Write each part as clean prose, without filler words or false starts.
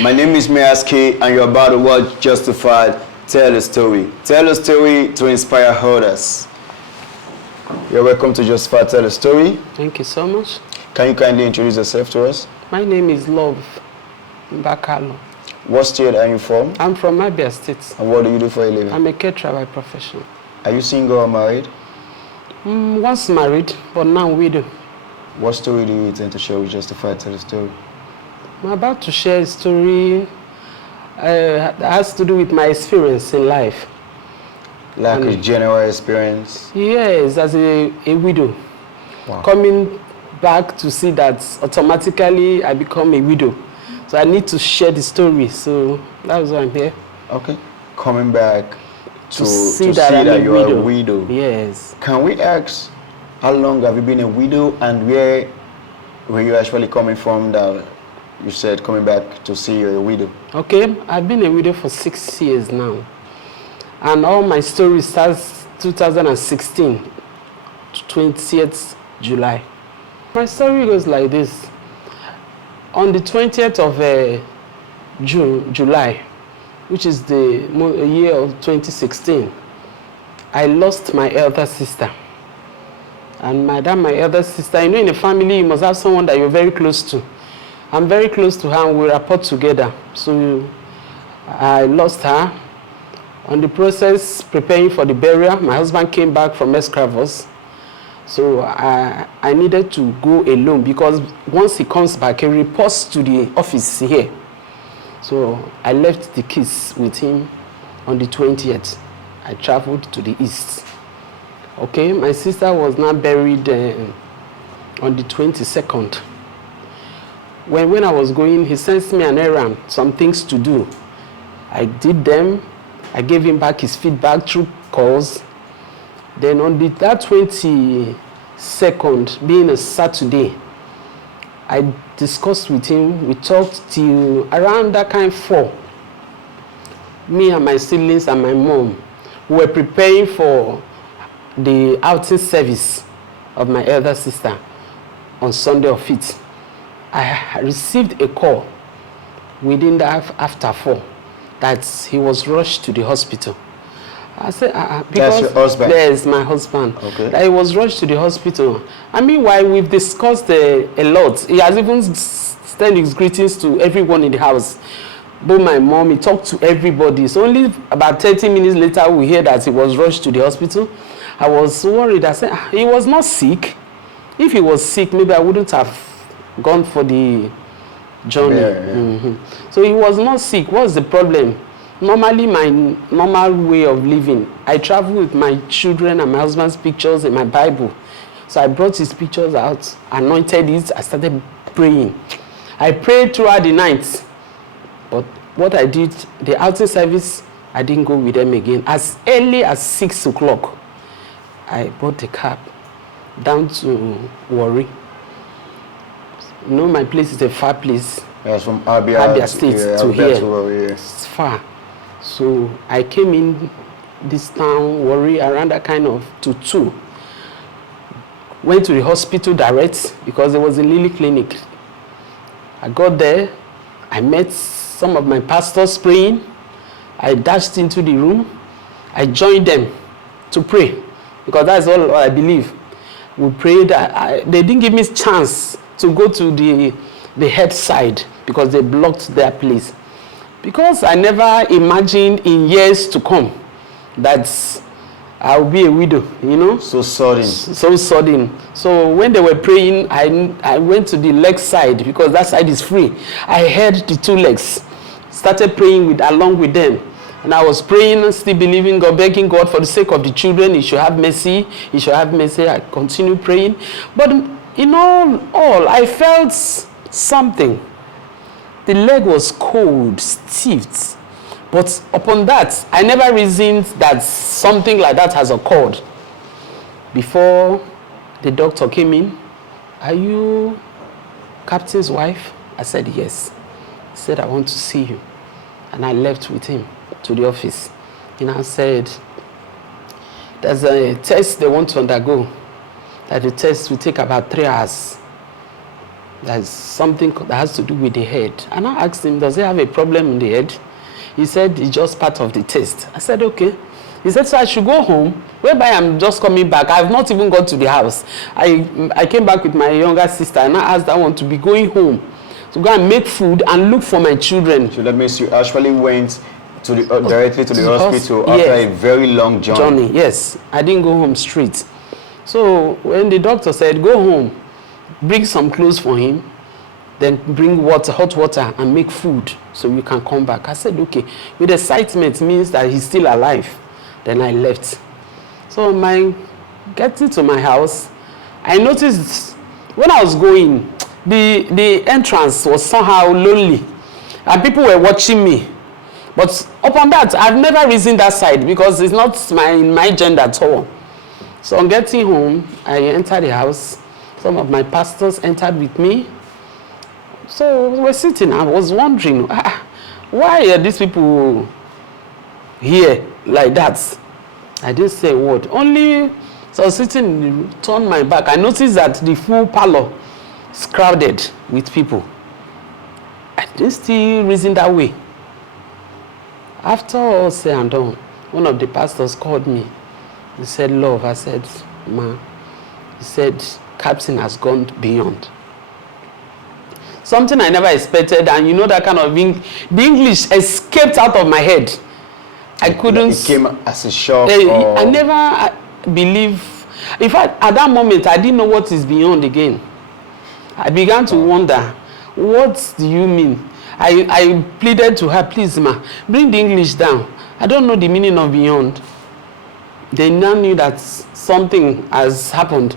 My name is Measki, and you're about to watch Justified. Tell a story. Tell a story to inspire others. You're welcome to Justified. Tell a story. Thank you so much. Can you kindly introduce yourself to us? My name is Love Bakalo. What state are you from? I'm from Abia State. And what do you do for a living? I'm a caterer by profession. Are you single or married? Once married, but now widow. What story do you intend to share with Justified? Tell a story. I'm about to share a story that has to do with my experience in life. Like a general experience? Yes, as a widow. Wow. Coming back to see that automatically I become a widow. So I need to share the story. So that's why I'm here. Okay. Coming back to see that you are a widow. Yes. Can we ask how long have you been a widow and where were you actually coming from that you said coming back to see you're a widow? Okay, I've been a widow for 6 years now. And all my story starts 2016, 20th July. My story goes like this. On the 20th of July, which is the year of 2016, I lost my elder sister. And my elder sister, you know, in a family, you must have someone that you're very close to. I'm very close to her and we rapport together. So I lost her. On the process, preparing for the burial, my husband came back from Escravos. So I needed to go alone because once he comes back, he reports to the office here. So I left the keys with him on the 20th. I traveled to the east. Okay, my sister was now buried on the 22nd. When I was going, he sent me an errand, some things to do. I did them. I gave him back his feedback through calls. Then on that 22nd, being a Saturday, I discussed with him. We talked till around that kind of 4. Me and my siblings and my mom were preparing for the outing service of my elder sister on Sunday of it. I received a call within that after 4 that he was rushed to the hospital. I said, because that's your husband? Yes, my husband. Okay. That he was rushed to the hospital. I mean, while we've discussed a lot, he has even sent his greetings to everyone in the house. Both my mom, he talked to everybody. So only about 30 minutes later, we hear that he was rushed to the hospital. I was worried. I said, he was not sick. If he was sick, maybe I wouldn't have gone for the journey. Yeah. So he was not sick. What's the problem? Normally, my normal way of living, I travel with my children and my husband's pictures in my Bible. So I brought his pictures out, anointed it, I started praying. I prayed throughout the night. But what I did, the outing service, I didn't go with them again. As early as 6 o'clock, I bought the cab down to Warri. You know, my place is a far place. Yes, from Abia State to here. It's far. So I came in this town, Warri, around that kind of to 2. Went to the hospital direct because there was a Lily clinic. I got there. I met some of my pastors praying. I dashed into the room. I joined them to pray because that's all I believe. We prayed. They didn't give me a chance to go to the head side because they blocked their place. Because I never imagined in years to come that I'll be a widow, you know. So sudden. So sudden. So when they were praying, I went to the leg side because that side is free. I heard the 2 legs. Started praying along with them. And I was praying, still believing God, begging God for the sake of the children. He should have mercy. He should have mercy. I continued praying. But in all, I felt something. The leg was cold, stiff. But upon that, I never reasoned that something like that has occurred. Before the doctor came in, are you Captain's wife? I said, yes. He said, I want to see you. And I left with him to the office. He now said, there's a test they want to undergo. That the test will take about 3 hours. There's something that has to do with the head. And I asked him, does he have a problem in the head? He said, it's just part of the test. I said, okay. He said, so I should go home, whereby I'm just coming back. I've not even got to the house. I came back with my younger sister, and I asked that one to be going home to go and make food and look for my children. So that means you actually went to the, directly to the hospital after a very long journey. Yes, I didn't go home straight. So when the doctor said, go home, bring some clothes for him, then bring water, hot water, and make food so we can come back. I said, okay. With excitement means that he's still alive. Then I left. So getting to my house, I noticed when I was going, the entrance was somehow lonely, and people were watching me. But upon that, I've never reasoned that side because it's not my gender at all. So on getting home, I entered the house. Some of my pastors entered with me. So we were sitting. I was wondering, why are these people here like that? I didn't say a word. Only so I was sitting, turned my back. I noticed that the full parlor is crowded with people. I didn't still reason that way. After all said and done, one of the pastors called me. He said, love. I said, ma. He said, Captain has gone beyond. Something I never expected, and you know that kind of the English escaped out of my head. I couldn't. It came as a shock. I never believe. In fact, at that moment, I didn't know what is beyond again. I began to wonder, what do you mean? I pleaded to her, please, ma, bring the English down. I don't know the meaning of beyond. They now knew that something has happened.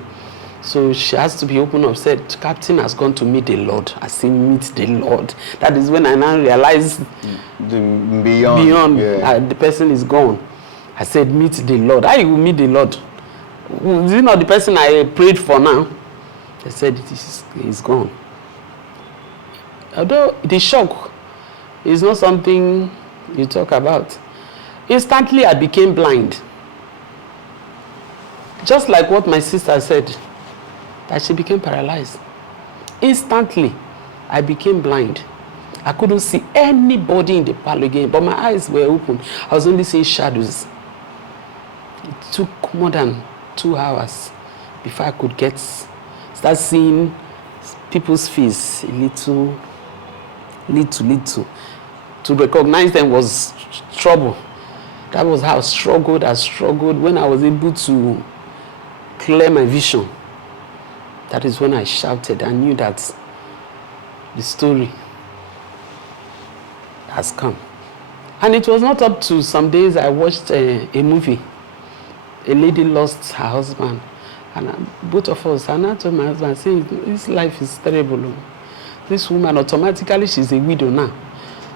So she has to be open up, said, Captain has gone to meet the Lord. I say, meet the Lord. That is when I now realized beyond the person is gone. I said, meet the Lord. How you will meet the Lord? Is it not the person I prayed for now? They said, he's gone. Although the shock is not something you talk about. Instantly, I became blind. Just like what my sister said, that she became paralyzed. Instantly, I became blind. I couldn't see anybody in the parlor again, but my eyes were open. I was only seeing shadows. It took more than 2 hours before I could start seeing people's face a little. To recognize them was trouble. That was how I struggled. When I was able to clear my vision, that is when I shouted. I knew that the story has come. And it was not up to some days I watched a movie. A lady lost her husband. And both of us, and I told my husband, saying, this life is terrible. This woman, automatically, she's a widow now.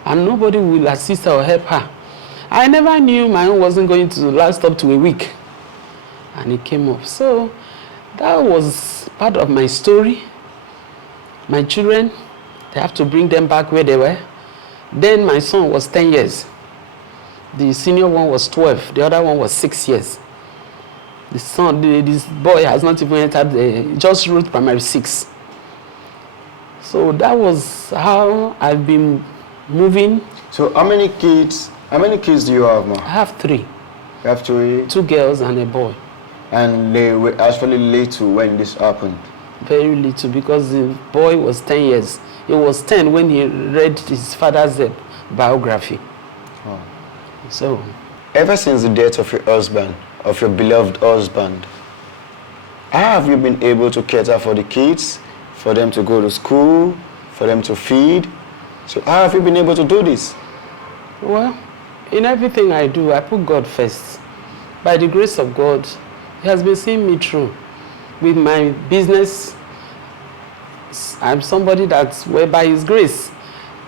And nobody will assist her or help her. I never knew my own wasn't going to last up to a week. And it came up. So that was part of my story. My children, they have to bring them back where they were. Then my son was 10 years. The senior one was 12. The other one was 6 years. The son, this boy has not even entered, just wrote primary 6. So that was how I've been moving. So how many kids do you have, ma? I have 3. You have 3? 2 girls and a boy. And they were actually little when this happened? Very little, because the boy was 10 years. He was 10 when he read his father's biography. Oh. So, ever since the death of your husband, of your beloved husband, how have you been able to cater for the kids, for them to go to school, for them to feed? So how have you been able to do this? Well, in everything I do, I put God first. By the grace of God, He has been seeing me through. With my business, I'm somebody that's where by His grace,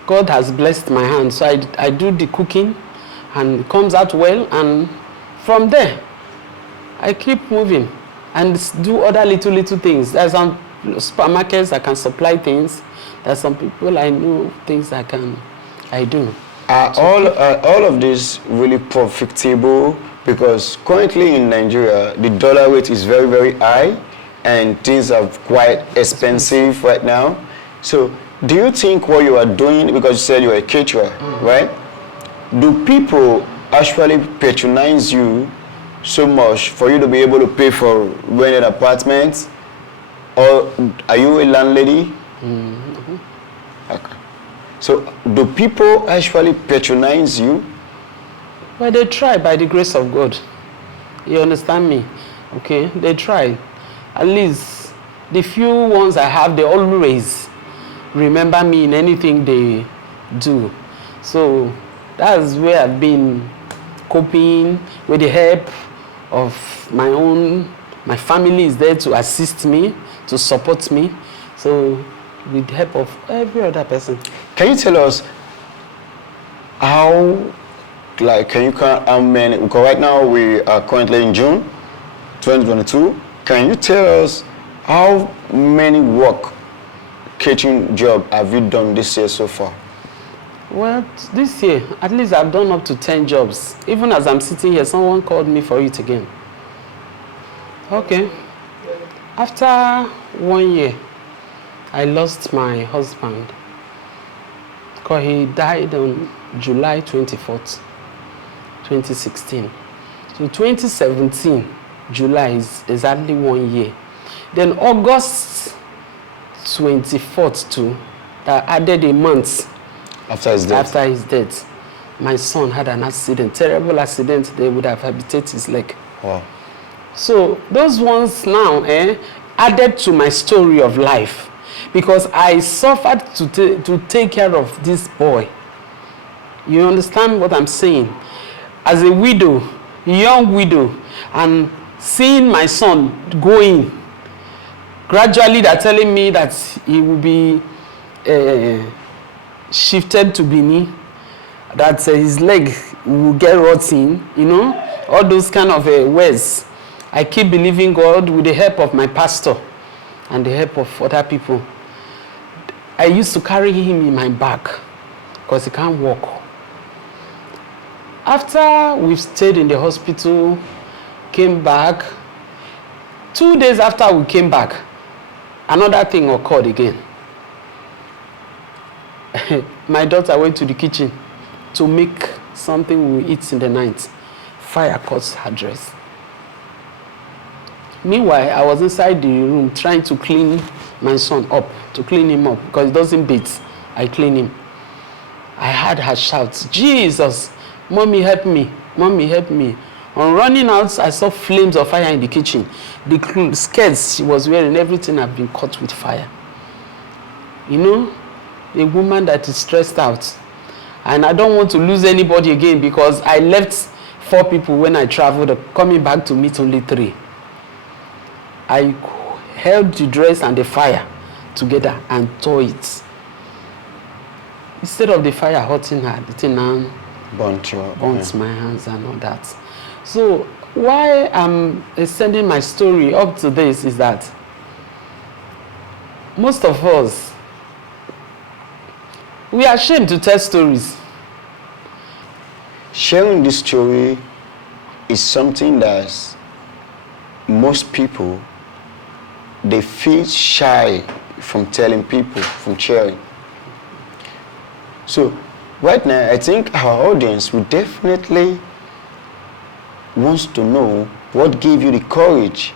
God has blessed my hand. So I do the cooking, and it comes out well. And from there, I keep moving and do other little things. There's some supermarkets I can supply things. There's some people I know things I do. Are all of this really profitable? Because currently in Nigeria, the dollar rate is very, very high, and things are quite expensive right now. So, do you think what you are doing, because you said you're a caterer, right? Do people actually patronize you so much for you to be able to pay for rented apartments? Or are you a landlady? Okay. So, do people actually patronize you? Well, they try by the grace of God. You understand me? Okay, they try. At least the few ones I have, they always remember me in anything they do. So that's where I've been coping with the help of my family is there to assist me, to support me. So with the help of every other person. Can you tell us how, like, can you count how many, because right now we are currently in June 2022. Can you tell us how many catering job have you done this year so far? Well, this year, at least I've done up to 10 jobs. Even as I'm sitting here, someone called me for it again. Okay. After 1 year, I lost my husband because he died on July 24th, 2016. So 2017, July is exactly 1 year. Then August 24th too, that added a month after his death. After his death, my son had an accident, terrible accident. They would have amputated his leg. Wow. So those ones now added to my story of life, because I suffered to take care of this boy. You understand what I'm saying? As a widow, young widow, and seeing my son going, gradually they're telling me that he will be shifted to Benin, that his leg will get rotten, you know, all those kind of words. I keep believing God with the help of my pastor and the help of other people. I used to carry him in my back because he can't walk. After we've stayed in the hospital, came back, 2 days after we came back, another thing occurred again. My daughter went to the kitchen to make something we eat in the night. Fire caught her dress. Meanwhile, I was inside the room trying to clean my son up, to clean him up, because he doesn't bathe. I clean him. I heard her shout, "Jesus, mommy help me, mommy help me." On running out, I saw flames of fire in the kitchen. The skirts she was wearing, everything had been caught with fire. You know, a woman that is stressed out. And I don't want to lose anybody again, because I left 4 people when I traveled, coming back to meet only 3. I held the dress and the fire together and tore it. Instead of the fire hurting her, the thing now burnt my hands and all that. So why I'm extending my story up to this is that most of us, we are ashamed to tell stories. Sharing this story is something that most people, they feel shy from telling people, from sharing. So right now, I think our audience will definitely wants to know what gave you the courage,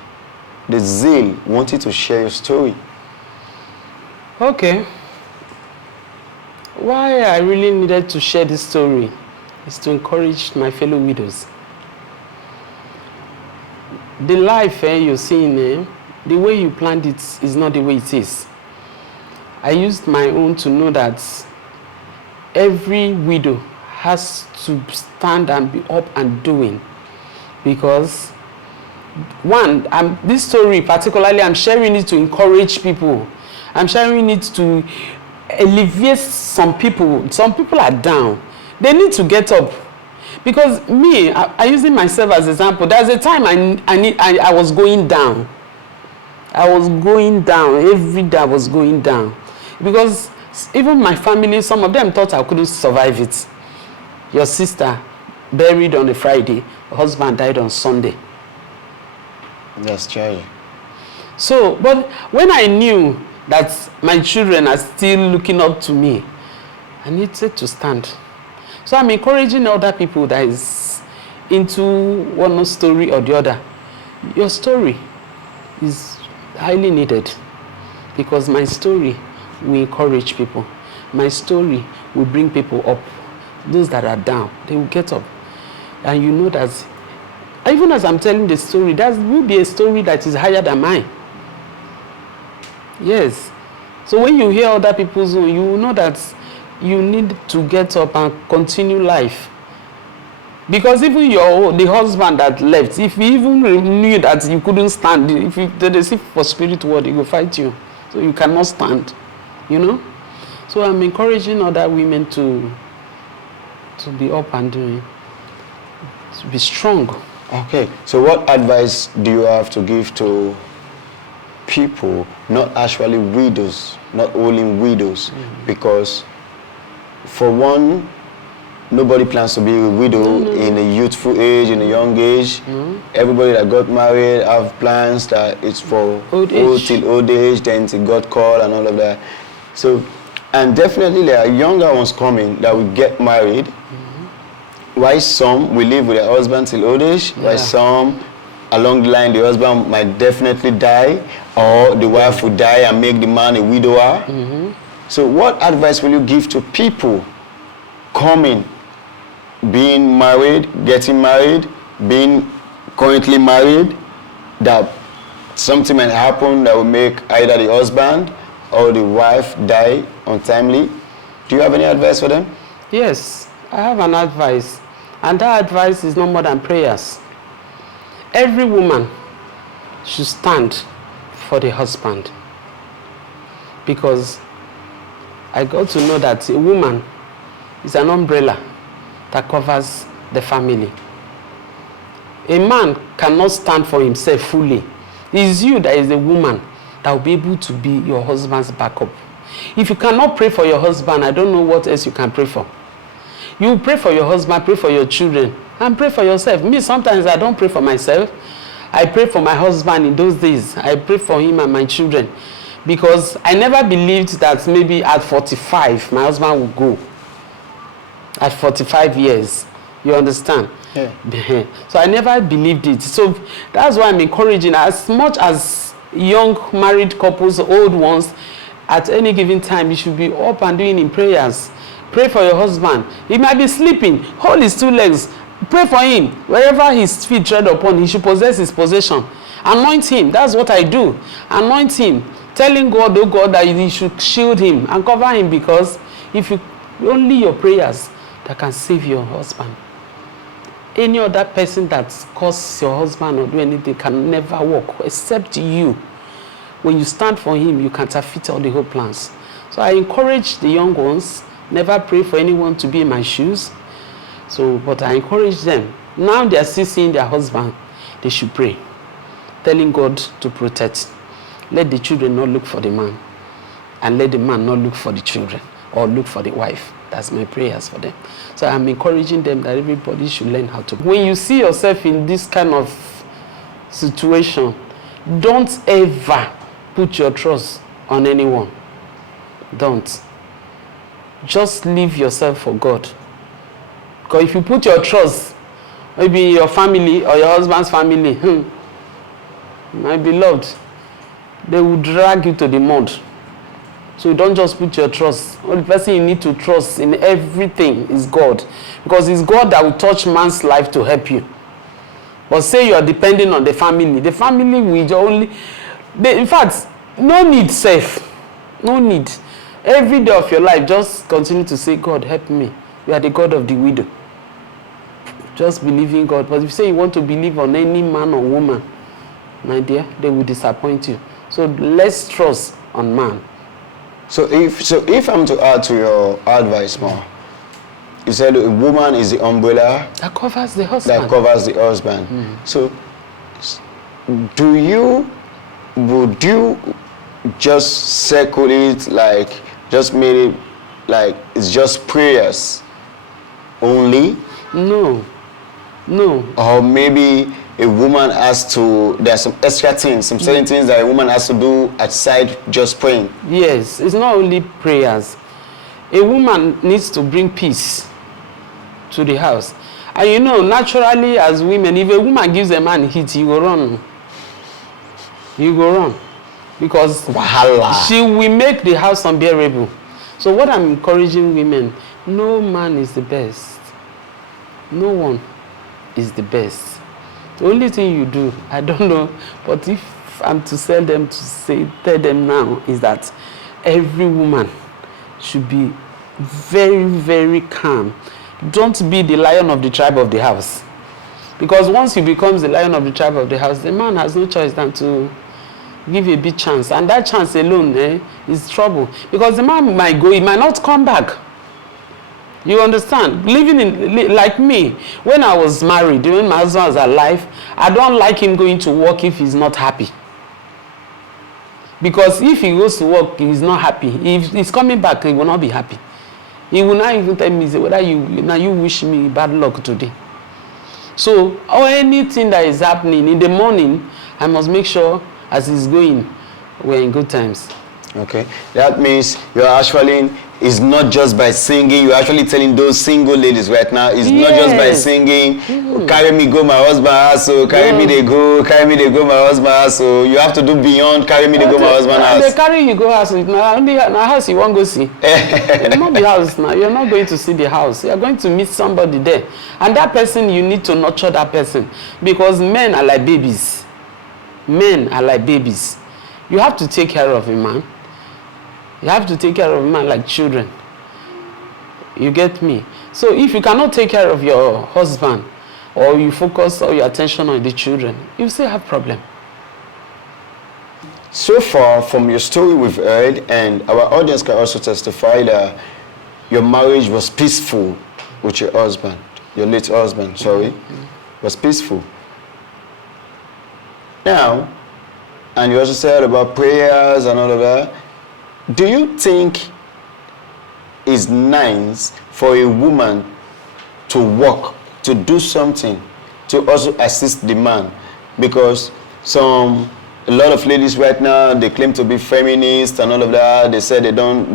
the zeal, wanting to share your story. Okay. Why I really needed to share this story is to encourage my fellow widows. The life you're seeing, the way you planned it is not the way it is. I used my own to know that every widow has to stand and be up and doing. Because, one, this story particularly, I'm sharing it to encourage people. I'm sharing it to alleviate some people. Some people are down. They need to get up. Because me, I using myself as an example. There's a time I was going down. I was going down. Every day I was going down. Because even my family, some of them thought I couldn't survive it. Your sister buried on a Friday. Her husband died on Sunday. That's true. So, but when I knew that my children are still looking up to me, I need to stand. So I'm encouraging other people that is into one story or the other. Your story is highly needed, because my story will encourage people. My story will bring people up. Those that are down, they will get up. And you know that even as I'm telling the story, that will be a story that is higher than mine. Yes. So when you hear other people's own, you will know that you need to get up and continue life. Because even the husband that left, if he even knew that you couldn't stand, if they see for spirit world, he will fight you. So you cannot stand, you know. So I'm encouraging other women to be up and doing, to be strong. Okay, so what advice do you have to give to people, not actually widows, not only widows? Because for one, nobody plans to be a widow in a youthful age, in a young age. Everybody that got married have plans that it's for old till old age, then till God call and all of that. So, and definitely there are younger ones coming that will get married. Why some will live with their husband till old age, why some along the line the husband might definitely die, or the wife will die and make the man a widower. So what advice will you give to people coming, being married, getting married, being currently married, that something might happen that will make either the husband or the wife die untimely? Do you have any advice for them? Yes, I have an advice. And that advice is no more than prayers. Every woman should stand for the husband. Because I got to know that a woman is an umbrella that covers the family. A man cannot stand for himself fully. It is you that is a woman that will be able to be your husband's backup. If you cannot pray for your husband, I don't know what else you can pray for. You pray for your husband, pray for your children, and pray for yourself. Me, sometimes I don't pray for myself. I pray for my husband in those days. I pray for him and my children. Because I never believed that maybe at 45, my husband would go. At 45 years. You understand? Yeah. So I never believed it. So that's why I'm encouraging, as much as young married couples, old ones, at any given time, you should be up and doing in prayers. Pray for your husband. He might be sleeping. Hold his two legs. Pray for him. Wherever his feet tread upon, he should possess his possession. Anoint him. That's what I do. Anoint him. Telling God, oh God, that you should shield him and cover him, because if you only your prayers that can save your husband. Any other person that causes your husband or do anything can never work except you. When you stand for him, you counterfeit all the whole plans. So I encourage the young ones, never pray for anyone to be in my shoes. So, but I encourage them. Now they are still seeing their husband, they should pray, telling God to protect. Let the children not look for the man, and let the man not look for the children or look for the wife. That's my prayers for them. So I'm encouraging them that everybody should learn how to. When you see yourself in this kind of situation, don't ever put your trust on anyone. Don't. Just leave yourself for God. Because if you put your trust, maybe your family or your husband's family, my beloved, they will drag you to the mud. So don't just put your trust. The only person you need to trust in everything is God. Because it's God that will touch man's life to help you. But say you are depending on the family will only... in fact, no need safe. No need. Every day of your life, just continue to say, God, help me. You are the God of the widow. Just believe in God. But if you say you want to believe on any man or woman, my dear, they will disappoint you. So let's trust on man. So if I'm to add to your advice more, you said a woman is the umbrella that covers the husband. So would you just circle it like, just made it like it's just prayers only? No. Or maybe a woman has to, there are some extra things, some certain things that a woman has to do outside just praying. Yes, it's not only prayers. A woman needs to bring peace to the house. And you know, naturally as women, if a woman gives a man heat, he will run. You go run. Because Wahala. she will make the house unbearable. So what I'm encouraging women, no man is the best. No one is the best. The only thing you do, I don't know, but if I'm to tell them now, is that every woman should be very, very calm. Don't be the lion of the tribe of the house. Because once you become the lion of the tribe of the house, the man has no choice than to give a big chance. And that chance alone is trouble. Because the man might go, he might not come back. You understand? Living in, like me, when I was married, when my husband was alive, I don't like him going to work if he's not happy. Because if he goes to work, he's not happy. If he's coming back, he will not be happy. He will not even tell me whether you wish me bad luck today. So, or anything that is happening in the morning, I must make sure as he's going, we're in good times. Okay, that means you're actually, it's not just by singing, you're actually telling those single ladies right now, it's not just by singing, carry me go my husband house, so carry me they go my husband house, so you have to do beyond carry me they go my husband house. They carry you go house, now house you won't go see. It's not the house now, you're not going to see the house, you're going to meet somebody there. And that person, you need to nurture that person, because men are like babies. Men are like babies. You have to take care of a man. You have to take care of a man like children. You get me? So if you cannot take care of your husband, or you focus all your attention on the children, you still have problem. So far from your story we've heard, and our audience can also testify that your marriage was peaceful with your husband, your late husband, was peaceful. Now, and you also said about prayers and all of that. Do you think it's nice for a woman to work, to do something, to also assist the man? Because a lot of ladies right now, they claim to be feminists and all of that. They say they don't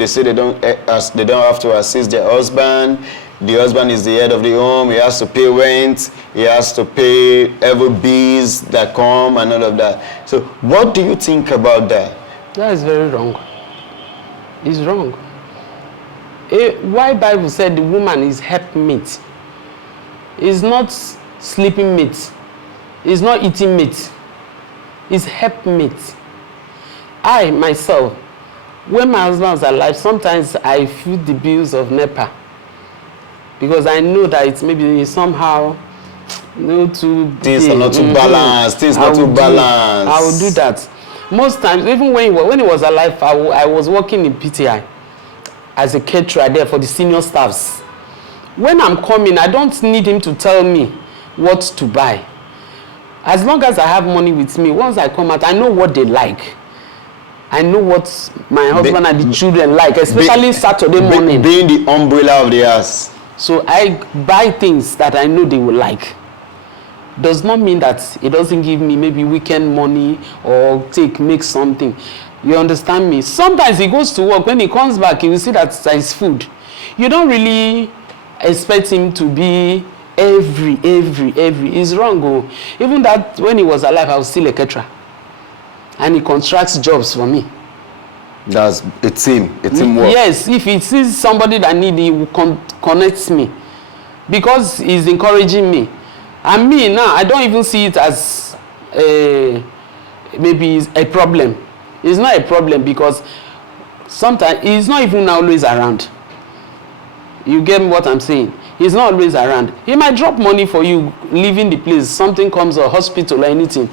have to assist their husband. The husband is the head of the home. He has to pay rent. He has to pay every bills that come and all of that. So what do you think about that? That is very wrong. It's wrong. Why Bible said the woman is helpmeet? It's not sleeping meat. It's not eating meat. It's helpmeet. I, myself, when my husband was alive, sometimes I feel the bills of NEPA. Because I know that it's maybe somehow things are not too balanced. I will do that. Most times, even when he was alive, I was working in PTI as a caterer there for the senior staffs. When I'm coming, I don't need him to tell me what to buy. As long as I have money with me, once I come out, I know what they like. I know what my husband and the children like, especially Saturday morning. Being the umbrella of the house. So I buy things that I know they will like. Does not mean that it doesn't give me maybe weekend money or make something. You understand me? Sometimes he goes to work. When he comes back, he will see that there's food. You don't really expect him to be every. It's wrong. Oh. Even that when he was alive, I was still a caterer. And he contracts jobs for me. That's a teamwork. Yes, if he sees somebody that needs, he will connect me. Because he's encouraging me. And me now, I don't even see it as maybe a problem. It's not a problem because sometimes he's not even always around. You get what I'm saying? He's not always around. He might drop money for you leaving the place. Something comes or hospital or anything.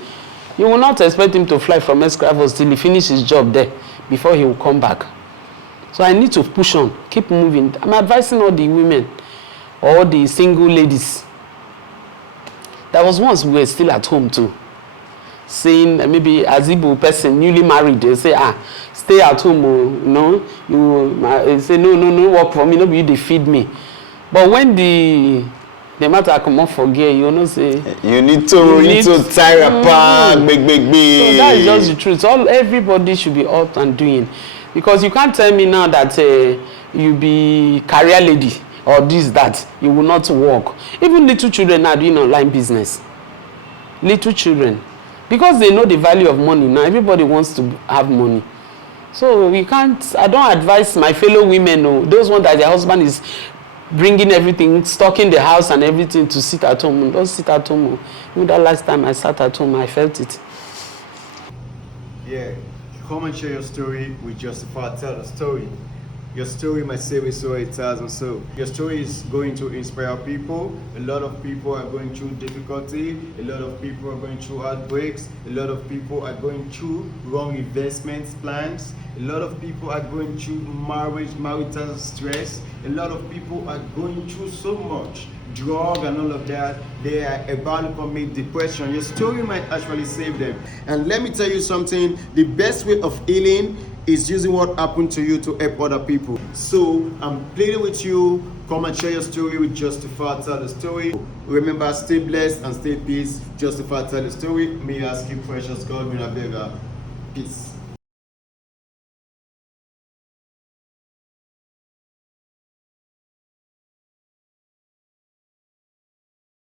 You will not expect him to fly from Escravos till he finishes his job there before he will come back. So I need to push on, keep moving. I'm advising all the women or the single ladies. There was once we were still at home too, saying maybe as Igbo person newly married, they say, stay at home, you say no, work for me, no, you they feed me. But when the The matter I come up for gear, you know, say. You need to tie a pan, big. So that is just the truth. Everybody should be up and doing. Because you can't tell me now that you be career lady or this, that. You will not work. Even little children are doing online business. Little children. Because they know the value of money now. Everybody wants to have money. So we can't, I don't advise my fellow women, those ones that their husband is bringing everything, stocking the house and everything to sit at home. Don't sit at home. Even that last time I sat at home, I felt it. Yeah, come and share your story with Justify. Tell the story. Your story might save a soul 8,000 souls. Your story is going to inspire people. A lot of people are going through difficulty. A lot of people are going through heartbreaks. A lot of people are going through wrong investment plans. A lot of people are going through marital stress. A lot of people are going through so much drug and all of that. They are about to commit depression. Your story might actually save them. And let me tell you something, the best way of healing is using what happened to you to help other people. So I'm pleading with you, come and share your story with Justify. Tell the story. Remember, stay blessed and stay peace. Justify. Tell the story. May I ask you, precious God, Abega. Peace.